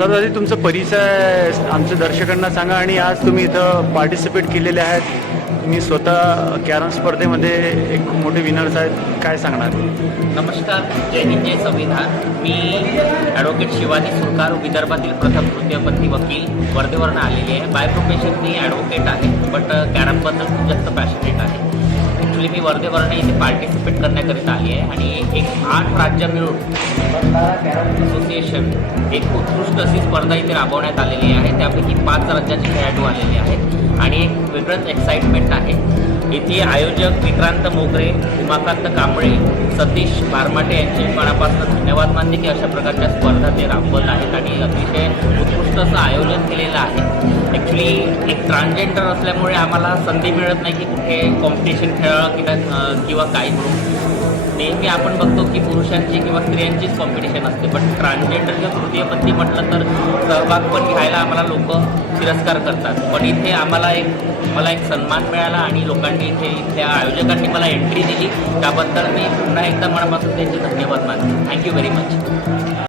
Sir आधी तुमचा परिचय आमच्या दर्शकांना सांगा आणि आज तुम्ही इथं पार्टिसिपेट केलेले आहेत. तुम्ही स्वतः कॅरम स्पर्धेमध्ये एक मोठे विनर्स आहेत. काय सांगणार? नमस्कार जय हिंद जय संविधान. मी ॲडव्होकेट शिवाजी सुरकार विदर्भातील प्रथम तृतीयपंथी वकील वर्धेवरून आलेली आहे. बाय प्रोफेशन मी ॲडव्होकेट आहे बट uh, कॅरमबद्दल खूप जास्त पॅशनेट आहे. ॲक्च्युली मी वर्धेवरून इथे पार्टिसिपेट करण्याकरिता आली आहे. आणि एक आठ राज्य मिळून बंधारा कॅरम असोसिएशन एक उत्कृष्ट अशी स्पर्धा इथे राबवण्यात आलेली आहे. त्यापैकी पाच राज्याचे खेळाडू आलेले आहेत. आणि एक वेगळंच एक्साइटमेंट आहे. इथे आयोजक विक्रांत मोगरे उमाकांत कांबळे सतीश बारमाटे यांचे मनापासून धन्यवाद मानते की अशा प्रकारच्या स्पर्धा ते राबवत आहेत. आणि अतिशय उत्कृष्ट असं आयोजन केलेलं आहे. ॲक्च्युली एक ट्रान्सजेंडर असल्यामुळे आम्हाला संधी मिळत नाही की कुठे कॉम्पिटिशन खेळावं किंवा किंवा काही म्हणून. नेहमी आपण बघतो की पुरुषांची किंवा स्त्रियांचीच कॉम्पिटिशन असते. पण ट्रान्सजेंडरच्या किंवा तृतीयपंथी म्हटलं तर सहभाग पण घ्यायला आम्हाला लोक तिरस्कार करतात. पण इथे आम्हाला एक मला एक सन्मान मिळाला आणि लोकांनी इथे इथल्या आयोजकांनी मला एंट्री दिली. त्याबद्दल मी पुन्हा एकदा मनापासून त्यांचे धन्यवाद मानतो. Thank you very much